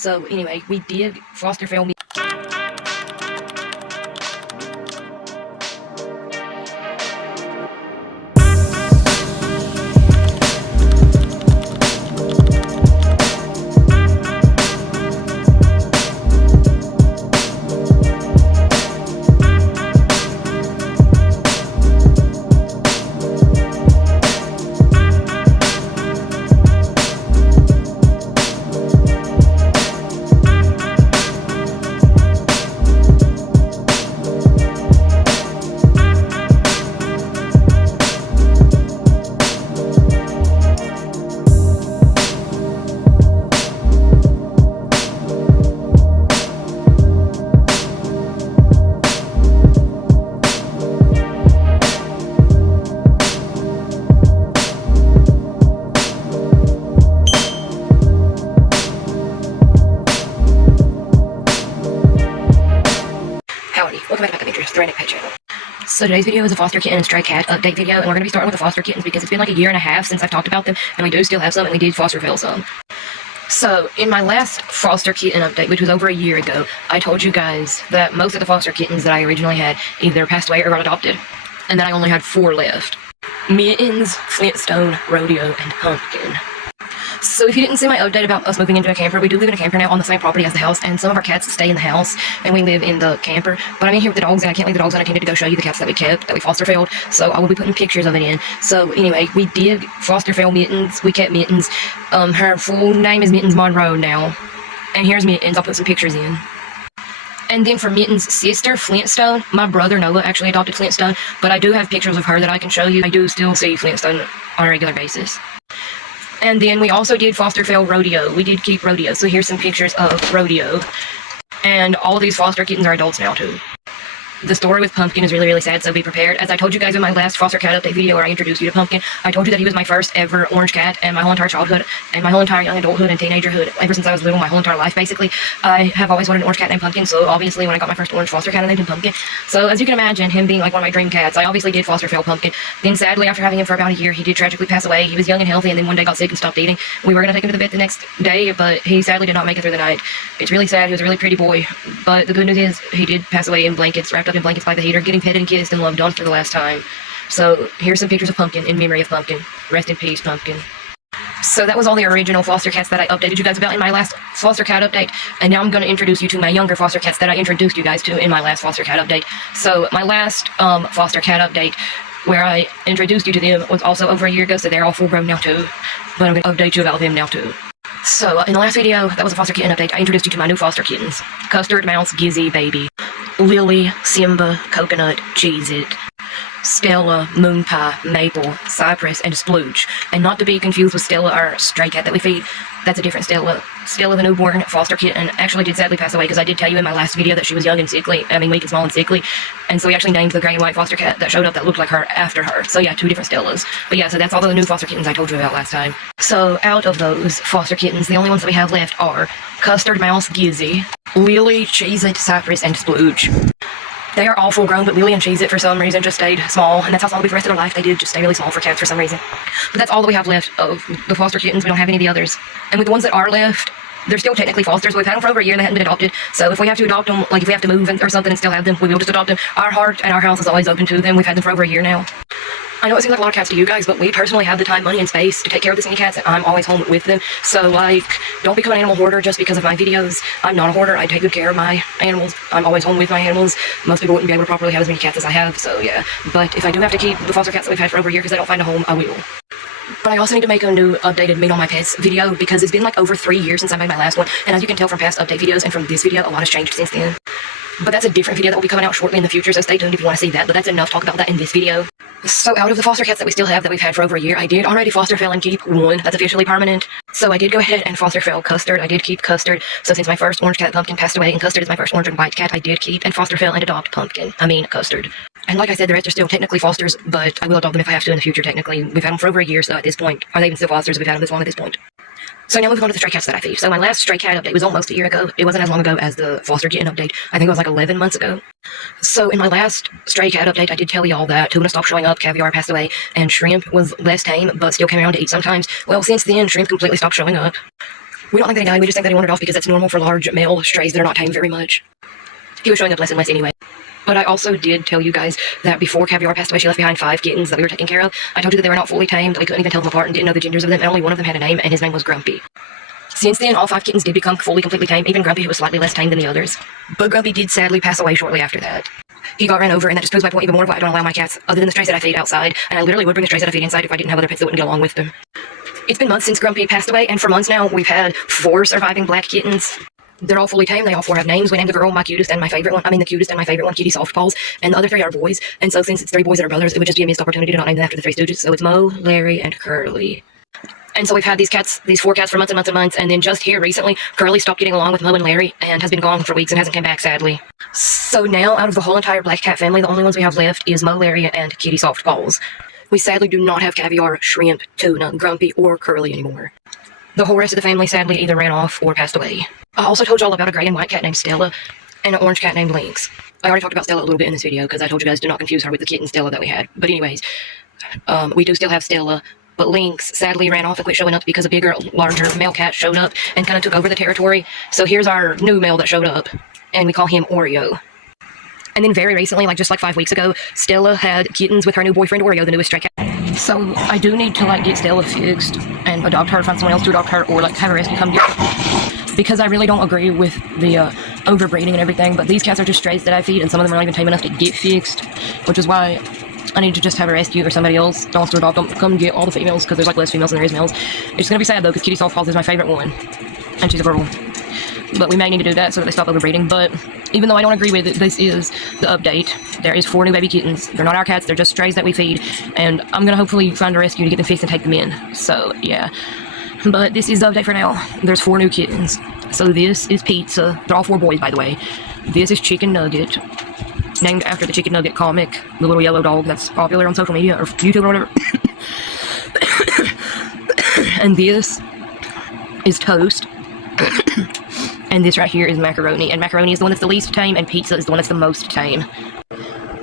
So anyway, we did foster family. Howdy, welcome back to my Adventures, the Redneck Pet Channel. So today's video is a foster kitten and stray cat update video, and we're going to be starting with the foster kittens because it's been like a year and a half since I've talked about them, and we do still have some, and we did foster fail some. So, in my last foster kitten update, which was over a year ago, I told you guys that most of the foster kittens that I originally had either passed away or got adopted, and that I only had 4 left. Mittens, Flintstone, Rodeo, and Pumpkin. So if you didn't see my update about us moving into a camper, we do live in a camper now on the same property as the house, and some of our cats stay in the house, and we live in the camper. But I'm in here with the dogs, and I can't leave the dogs unattended to go show you the cats that we kept, that we foster failed, so I will be putting pictures of it in. So anyway, we did foster fail Mittens, we kept Mittens. Her full name is Mittens Monroe now. And here's Mittens, I'll put some pictures in. And then for Mittens' sister, Flintstone, my brother Noah actually adopted Flintstone, but I do have pictures of her that I can show you. I do still see Flintstone on a regular basis. And then we also did foster fail Rodeo. We did keep Rodeo, so here's some pictures of Rodeo. And all these foster kittens are adults now too. The story with Pumpkin is really, really sad, so be prepared. As I told you guys in my last foster cat update video where I introduced you to Pumpkin, I told you that he was my first ever orange cat, and my whole entire childhood, and my whole entire young adulthood and teenagerhood, ever since I was little, my whole entire life basically, I have always wanted an orange cat named Pumpkin, so obviously when I got my first orange foster cat, I named him Pumpkin. So as you can imagine, him being like one of my dream cats, I obviously did foster fail Pumpkin. Then sadly, after having him for about a year, he did tragically pass away. He was young and healthy, and then one day got sick and stopped eating. We were going to take him to the vet the next day, but he sadly did not make it through the night. It's really sad. He was a really pretty boy, but the good news is he did pass away in blankets, wrapped up in blankets by the heater, getting petted and kissed and loved on for the last time. So here's some pictures of Pumpkin in memory of Pumpkin. Rest in peace, Pumpkin. So that was all the original foster cats that I updated you guys about in my last foster cat update, and now I'm going to introduce you to my younger foster cats that I introduced you guys to in my last foster cat update. So my last foster cat update where I introduced you to them was also over a year ago, so they're all full grown now too, but I'm going to update you about them now too. So in the last video, that was a foster kitten update, I introduced you to my new foster kittens. Custard, Mouse, Gizzy, Baby, Lily, Simba, Coconut, Cheez-It, Stella, Moon Pie, Maple, Cypress, and Splooge. And not to be confused with Stella, our stray cat that we feed. That's a different Stella. Stella, the newborn foster kitten, actually did sadly pass away because I did tell you in my last video that she was young and sickly. I mean, weak and small and sickly. And so we actually named the gray and white foster cat that showed up that looked like her after her. So yeah, 2 different Stellas. But yeah, so that's all the new foster kittens I told you about last time. So out of those foster kittens, the only ones that we have left are Custard, Mouse, Gizzy, Lily, Cheez-It, Cypress, and Splooge. They are all full grown, but Lily and Cheez-It for some reason just stayed small, and that's how it's all be for the rest of their life. They did just stay really small for cats for some reason. But that's all that we have left of the foster kittens. We don't have any of the others. And with the ones that are left, they're still technically fosters. We've had them for over a year and they hadn't been adopted. So if we have to adopt them, like if we have to move or something and still have them, we will just adopt them. Our heart and our house is always open to them. We've had them for over a year now. I know it seems like a lot of cats to you guys, but we personally have the time, money, and space to take care of this many cats, and I'm always home with them. So, like, don't become an animal hoarder just because of my videos. I'm not a hoarder. I take good care of my animals. I'm always home with my animals. Most people wouldn't be able to properly have as many cats as I have, so yeah. But if I do have to keep the foster cats that we've had for over a year because they don't find a home, I will. But I also need to make a new updated Meet All My Pets video because it's been like over 3 years since I made my last one, and as you can tell from past update videos and from this video, a lot has changed since then. But that's a different video that will be coming out shortly in the future, so stay tuned if you want to see that. But that's enough talk about that in this video. So out of the foster cats that we still have that we've had for over a year, I did already foster fail and keep one that's officially permanent. So I did go ahead and foster fail Custard. I did keep Custard. So since my first orange cat Pumpkin passed away and Custard is my first orange and white cat, I did keep and foster fail and adopt Custard. And like I said, the rest are still technically fosters, but I will adopt them if I have to in the future technically. We've had them for over a year, so at this point, are they even still fosters? We've had them this long at this point. So now moving on to the stray cats that I feed. So my last stray cat update was almost a year ago. It wasn't as long ago as the foster kitten update. I think it was like 11 months ago. So in my last stray cat update, I did tell y'all that Tuna stopped showing up, Caviar passed away, and Shrimp was less tame, but still came around to eat sometimes. Well, since then, Shrimp completely stopped showing up. We don't think that he died, we just think that he wandered off because that's normal for large male strays that are not tamed very much. He was showing up less and less anyway. But I also did tell you guys that before Caviar passed away, she left behind 5 kittens that we were taking care of. I told you that they were not fully tamed, that we couldn't even tell them apart and didn't know the genders of them, and only one of them had a name, and his name was Grumpy. Since then, all 5 kittens did become completely tame, even Grumpy, who was slightly less tame than the others. But Grumpy did sadly pass away shortly after that. He got ran over, and that just proves my point even more of why I don't allow my cats, other than the strays that I feed, outside, and I literally would bring the strays that I feed inside if I didn't have other pets that wouldn't get along with them. It's been months since Grumpy passed away, and for months now, we've had 4 surviving black kittens. They're all fully tame. They all 4 have names. We named the girl my cutest and my favorite one. The cutest and my favorite one, Kitty Softpaws, and the other 3 are boys. And so since it's 3 boys that are brothers, it would just be a missed opportunity to not name them after the 3 Stooges. So it's Mo, Larry, and Curly. And so we've had these 4 cats for months and months and months, and then just here recently, Curly stopped getting along with Mo and Larry and has been gone for weeks and hasn't come back, sadly. So now, out of the whole entire black cat family, the only ones we have left is Mo, Larry, and Kitty Softpaws. We sadly do not have Caviar, Shrimp, Tuna, Grumpy, or Curly anymore. The whole rest of the family sadly either ran off or passed away. I also told y'all about a gray and white cat named Stella and an orange cat named Lynx. I already talked about Stella a little bit in this video because I told you guys to not confuse her with the kitten Stella that we had. But anyways, we do still have Stella, but Lynx sadly ran off and quit showing up because a bigger, larger male cat showed up and kind of took over the territory. So here's our new male that showed up, and we call him Oreo. And then very recently, just 5 weeks ago, Stella had kittens with her new boyfriend Oreo, the newest stray cat. So I do need to get Stella fixed and adopt her, find someone else to adopt her, or have a rescue come get her. Because I really don't agree with the overbreeding and everything, but these cats are just strays that I feed, and some of them are not even tame enough to get fixed, which is why I need to just have a rescue or somebody else that wants to adopt them come get all the females, because there's less females than there is males. It's gonna be sad though, because Kitty Softpaws is my favorite one, and she's a girl. But we may need to do that so that they stop overbreeding. But even though I don't agree with it, this is the update. There is 4 new baby kittens. They're not our cats, they're just strays that we feed. And I'm going to hopefully find a rescue to get them fixed and take them in. So, yeah. But this is the update for now. There's 4 new kittens. So this is Pizza. They're all 4 boys, by the way. This is Chicken Nugget, named after the Chicken Nugget comic, the little yellow dog that's popular on social media or YouTube or whatever. And this is Toast. And this right here is Macaroni, and Macaroni is the one that's the least tame, and Pizza is the one that's the most tame.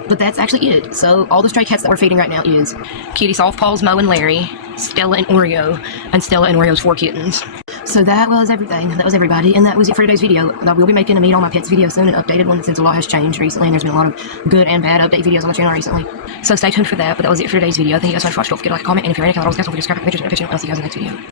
But that's actually it. So all the stray cats that we're feeding right now is Kitty Softpaws, Mo and Larry, Stella and Oreo, and Stella and Oreo's 4 kittens. So that was everything. That was everybody, and that was it for today's video. I will be making a Meet All My Pets video soon, an updated one, since a lot has changed recently, and there's been a lot of good and bad update videos on the channel recently. So stay tuned for that, but that was it for today's video. Thank you guys so much for watching. Don't forget to like, comment, and if you're any kind of guys, don't forget to subscribe, and I'll see you guys in the next video.